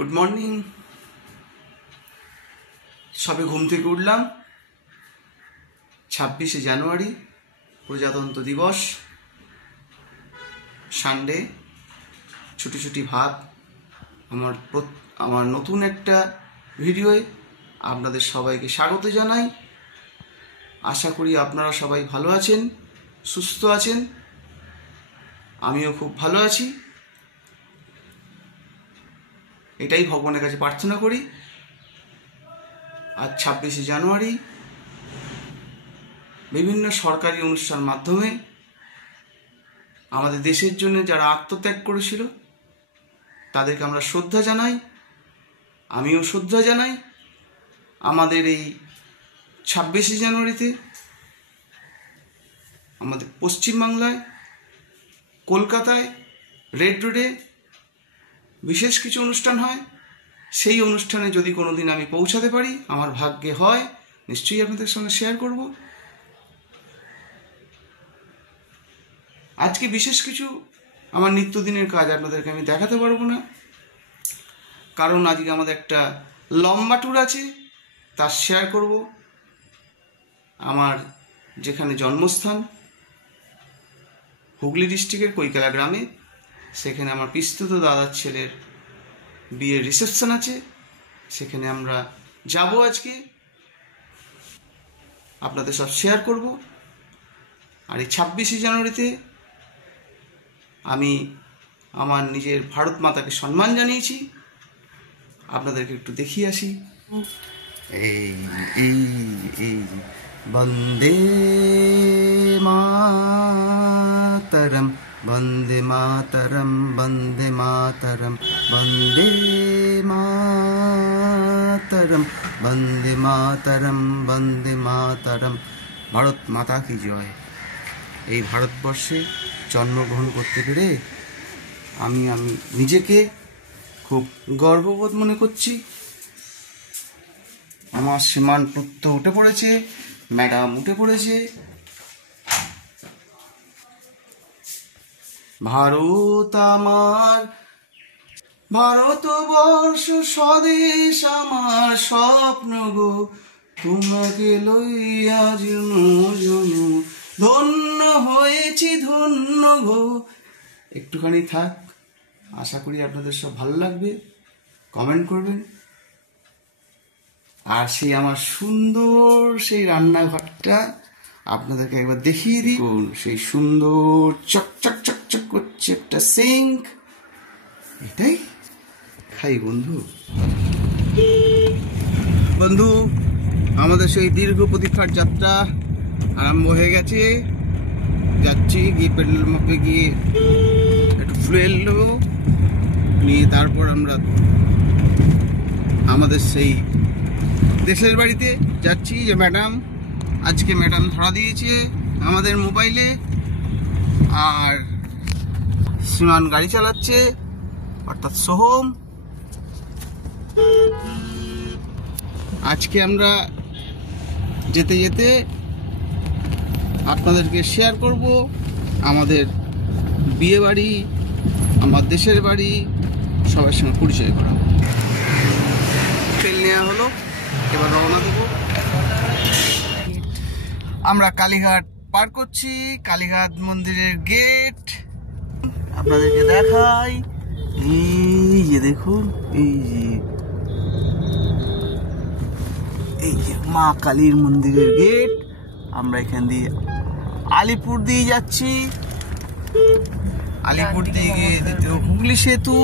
Good morning. সবে ঘুম থেকে উঠলাম। 26শে জানুয়ারি, প্রজাতন্ত্র দিবস, সানডে, ছুটি ছুটি ভাব। আমার নতুন একটা ভিডিওয়ে আপনাদের সবাইকে স্বাগত জানাই। আশা করি আপনারা সবাই ভালো আছেন, সুস্থ আছেন। আমিও খুব ভালো আছি। এটাই ভগবানের কাছে প্রার্থনা করি। আজ 26শে জানুয়ারি, বিভিন্ন সরকারি অনুষ্ঠানের মাধ্যমে আমাদের দেশের জন্য যারা আত্মত্যাগ করেছিল তাদেরকে আমরা শ্রদ্ধা জানাই। আমিও শ্রদ্ধা জানাই। আমাদের এই 26শে জানুয়ারিতে আমাদের পশ্চিমবাংলায়, কলকাতায়, রেড রোডে বিশেষ কিছু অনুষ্ঠান হয়। সেই অনুষ্ঠানে যদি কোনো দিন আমি পৌঁছাতে পারি, আমার ভাগ্যে হয়, নিশ্চয়ই আপনাদের সঙ্গে শেয়ার করব। আজকে বিশেষ কিছু আমার নিত্যদিনের কাজ আপনাদেরকে আমি দেখাতে পারবো না, কারণ আজকে আমাদের একটা লম্বা ট্যুর আছে, তা শেয়ার করব। আমার যেখানে জন্মস্থান, হুগলি ডিস্ট্রিক্টের কৈকালা গ্রামে, সেখানে আমার পিস্তুত দাদার ছেলের বিয়ের রিসেপশন আছে। সেখানে আমরা যাব আজকে, আপনাদের সব শেয়ার করব। আর এই 26শে জানুয়ারিতে আমি আমার নিজের ভারত মাতাকে সম্মান জানিয়েছি। আপনাদেরকে একটু দেখিয়ে আসি। এই বন্দে মাতরম, বন্দে মাতরম, বন্দে মাতরম, বন্দে মাতরম, বন্দে মাতরম, বন্দে মাতরম। ভারত মাতা কি জয়। এই ভারতবর্ষে জন্মগ্রহণ করতে পেরে আমি নিজেকে খুব গর্ববোধ মনে করছি। আমার শ্রীমান পুত্র উঠে পড়েছে, ম্যাডাম উঠে পড়েছে। ভারত আমার, ভারতবর্ষ স্বদেশ আমার স্বপ্ন গো, তোমাকে লইয়া জনু জনু ধন্য হয়েছি ধন্য গো। একটুখানি থাক, আশা করি আপনাদের সব ভালো লাগবে। কমেন্ট করবেন। আর সেই আমার সুন্দর সেই রান্নাঘরটা আপনাদেরকে একবার দেখিয়ে দিই। সেই সুন্দর চকচক চকচক করছে একটা সিঙ্ক, এটাই খাই বন্ধু। আমাদের সেই দীর্ঘ প্রতীক্ষার যাত্রা আরম্ভ হয়ে গেছে। যাচ্ছি, গিয়ে পেট্রোল পাম্পে গিয়ে একটু ফুয়েল নেবো, নিয়ে তারপর আমরা আমাদের সেই দেশের বাড়িতে যাচ্ছি। যে ম্যাডাম, আজকে ম্যাডাম ধরা দিয়েছে আমাদের মোবাইলে, আর শ্রীমান গাড়ি চালাচ্ছে, অর্থাৎ সোহম। আজকে আমরা যেতে যেতে আপনাদেরকে শেয়ার করব আমাদের বিয়ে বাড়ি, আমার দেশের বাড়ি, সবার সঙ্গে পরিচয় করাবো। তেল নেওয়া হলো, এবার রওনা দেবো। আমরা কালীঘাট পার করছি, কালীঘাট মন্দিরের গেট আপনাদেরকে দেখাই। এই যে দেখুন, এই যে মা কালীর মন্দিরের গেট। আমরা এখান দিয়ে আলিপুর দিয়ে যাচ্ছি। আলিপুর দিয়ে গিয়ে দ্বিতীয় হুগলি সেতু,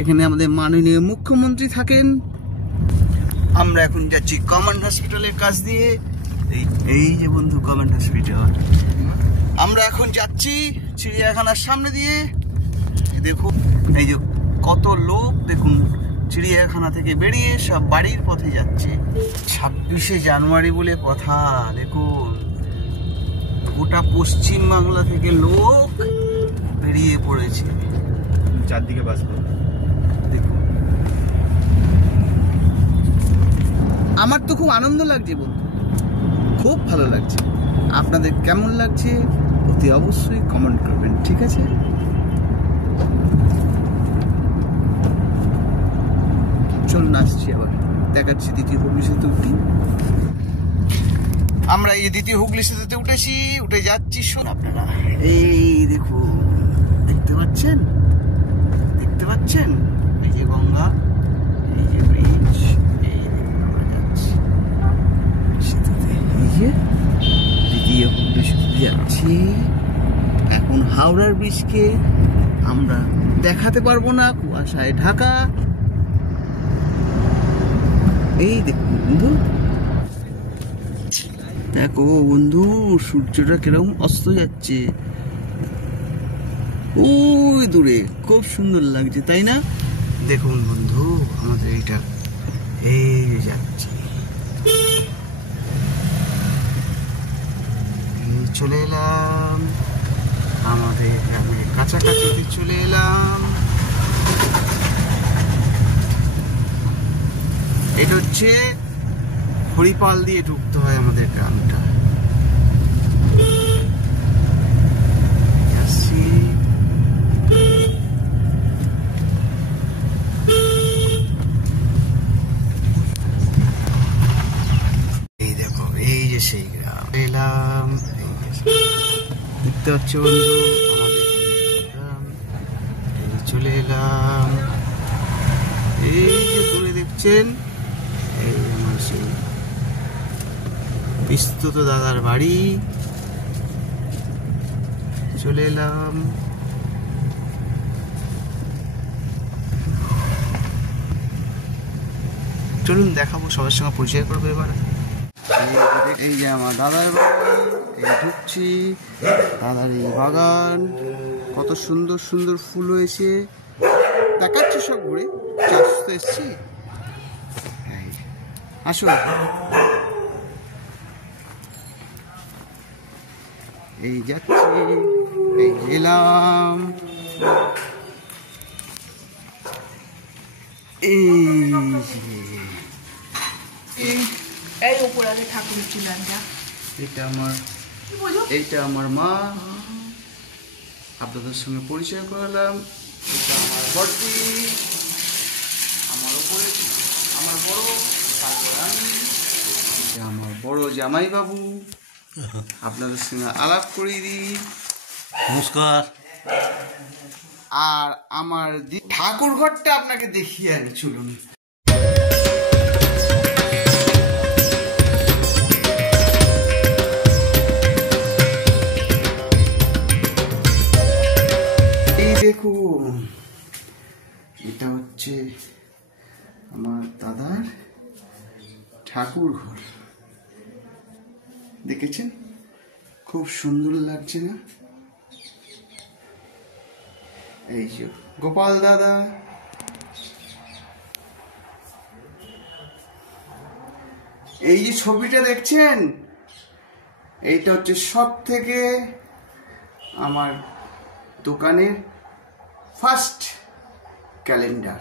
এখানে আমাদের মাননীয় মুখ্যমন্ত্রী থাকেন। আমরা এখন যাচ্ছি কমান্ড হসপিটালের কাছ দিয়ে। এই যে বন্ধু কমান্ড হসপিটাল। আমরা এখন যাচ্ছি চিড়িয়াখানার সামনে দিয়ে। দেখুন এই যে কত লোক, দেখুন চিড়িয়াখানা থেকে বেরিয়ে সব বাড়ির পথে যাচ্ছে। 26শে জানুয়ারি বলে কথা, দেখুন গোটা পশ্চিম বাংলা থেকে লোক বেরিয়ে পড়েছে। চারদিকে বাস, দেখুন। আমার তো খুব আনন্দ লাগছে বন্ধু, খুব ভালো লাগছে। আপনাদের কেমন লাগছে অতি অবশ্যই কমেন্ট করবেন, ঠিক আছে? চলুন আসছি, আবার দেখাচ্ছি দ্বিতীয় হুগলি সেতুটি। আমরা এই দ্বিতীয় হুগলি সেতুতে উঠেছি, উঠে যাচ্ছি। আপনারা এই দেখুন, দেখতে পাচ্ছেন, দেখতে পাচ্ছেন, এই যে গঙ্গা, এই যে ব্রিজ, এই আমরা যাচ্ছি সেতুতে, এই যে দ্বিতীয় হুগলি সেতুতে যাচ্ছি। এখন হাওড়ার ব্রিজকে আমরা দেখাতে পারবো না, কুয়াশায় ঢাকা। এই দেখুন বন্ধু, দেখো বন্ধু, সূর্যটা কিরকম অস্ত যাচ্ছে ওই দূরে, খুব সুন্দর লাগছে, তাই না? দেখুন বন্ধু, আমাদের এইটা এই যাচ্ছে, চলে এলাম আমাদের গ্রামের কাছাকাছি, চলে এলাম। এটা হচ্ছে হরিপাল দিয়ে ঢুকতে হয় আমাদের গ্রামটা। এই দেখো, এই যে সেই গ্রাম এলাম, দেখতে পাচ্ছ বন্ধু আমাদের গ্রাম, চলে এলাম। এই যে দূরে দেখছেন, এই আমার সেই বিস্তুত দাদার বাড়ি, চলে এলাম। চলুন দেখাবো, সবার সঙ্গে পরিচয় করবো এবার। এই যে আমার দাদার বাড়ি, এই ঢুকছি, দাদার এই বাগান, কত সুন্দর সুন্দর ফুল হয়েছে, দেখাচ্ছি সব ঘুরে, চাষ তো এসছি, আসুন। এই যাচ্ছি, এই গেলাম, এইটা আমার মা, আপনাদের সঙ্গে পরিচয় করালাম। এটা আমার বড়দি, আমার উপরে আমার বড়, তারপর আমি, এটা আমার বড় জামাই বাবু, আপনাদের সঙ্গে আলাপ করিয়ে দিই, নমস্কার। আর আমার ঠাকুর ঘরটা আপনাকে দেখিয়ে আনি, চলুন। এই দেখুন, এটা হচ্ছে আমার দাদার ঠাকুর ঘর, দেখেছেন, খুব সুন্দর লাগছে না? এই যে গোপাল দাদা, এই যে ছবিটা দেখছেন, এইটা হচ্ছে সব থেকে আমার দোকানের ফার্স্ট ক্যালেন্ডার।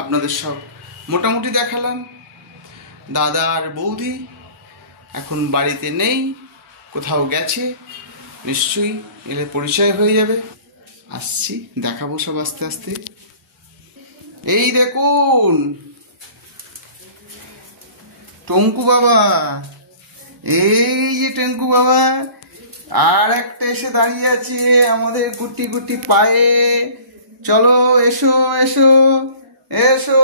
আপনাদের সব মোটামুটি দেখালাম। দাদা আর বৌদি এখন বাড়িতে নেই, কোথাও গেছে, নিশ্চয়ই এলে পরিচয় হয়ে যাবে। আসছি, দেখাবো সব আস্তে আস্তে। এই দেখুন টঙ্কু বাবা, এই যে টঙ্কু বাবা, আর একটা এসে দাঁড়িয়ে আছে আমাদের গুটি গুটি পায়ে। চলো, এসো এসো এসো।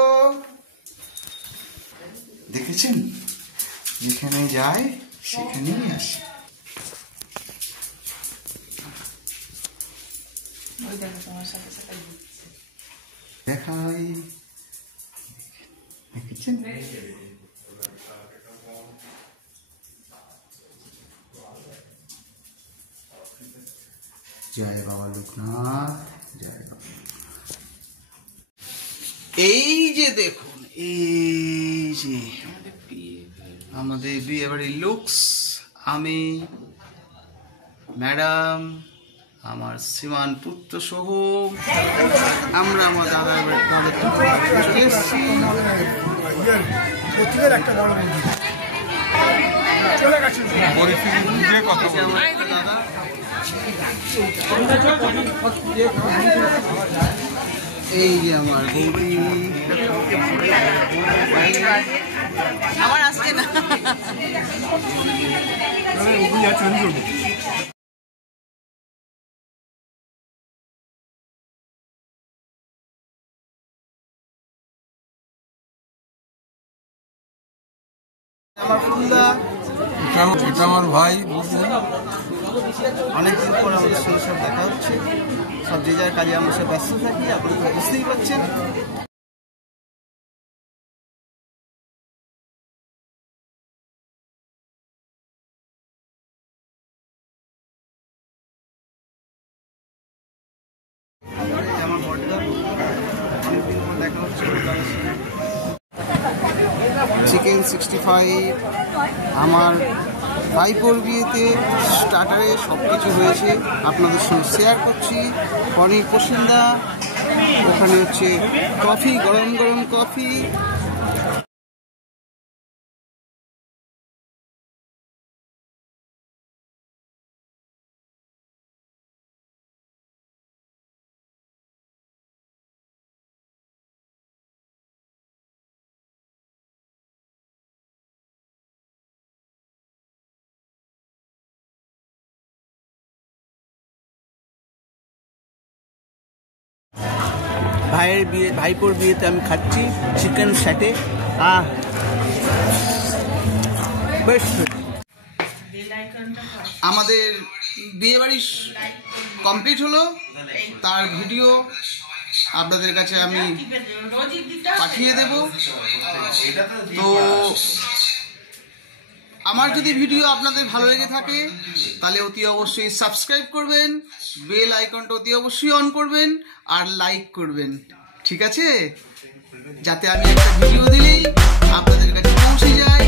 দেখেছেন, যেখানে যায় সেখানেই আসে। দেখাই, দেখেছেন, জয় বাবা লোকনাথ, জয় বাবা। এই যে দেখুন, এই যে আমাদের বিয়ে বাড়ির লুকস, আমি, ম্যাডাম, আমার শ্রীমান পুত্র সহ আমরা আমার দাদার বাড়ি চলে এসেছি। দাদা এই যে আমার বৌদি আমার আসছে না। আমার ফুলদা, এটা আমার ভাই, বুঝলেন। অনেকদিন পর আমাদের সঙ্গে সব দেখা হচ্ছে। সব যে যার কাজে আমরা সব ব্যস্ত থাকি, আপনারা তো বুঝতেই পারছেন। আমার বড়দা, অনেকদিন পর দেখা হচ্ছে। চিকেন 65 আমার ভাইপোর বিয়েতে স্টার্টারে সব কিছু হয়েছে, আপনাদের সঙ্গে শেয়ার করছি। পনির পসিন্দা, ওখানে হচ্ছে কফি, গরম গরম কফি। ভাইপোর বিয়েতে আমি খাচ্ছি চিকেন স্যাটে। বেশ, আমাদের বিয়ে বাড়ি কমপ্লিট হলো, তার ভিডিও আপনাদের কাছে আমি পাঠিয়ে দেব। তো আমার যদি ভিডিও আপনাদের ভালো লেগে থাকে তাহলে অতি অবশ্যই সাবস্ক্রাইব করবেন, বেল আইকনটা অতি অবশ্যই অন করবেন, আর লাইক করবেন, ঠিক আছে? যাতে আমি একটা ভিডিও দিলেই আপনাদের কাছে পৌঁছে যায়।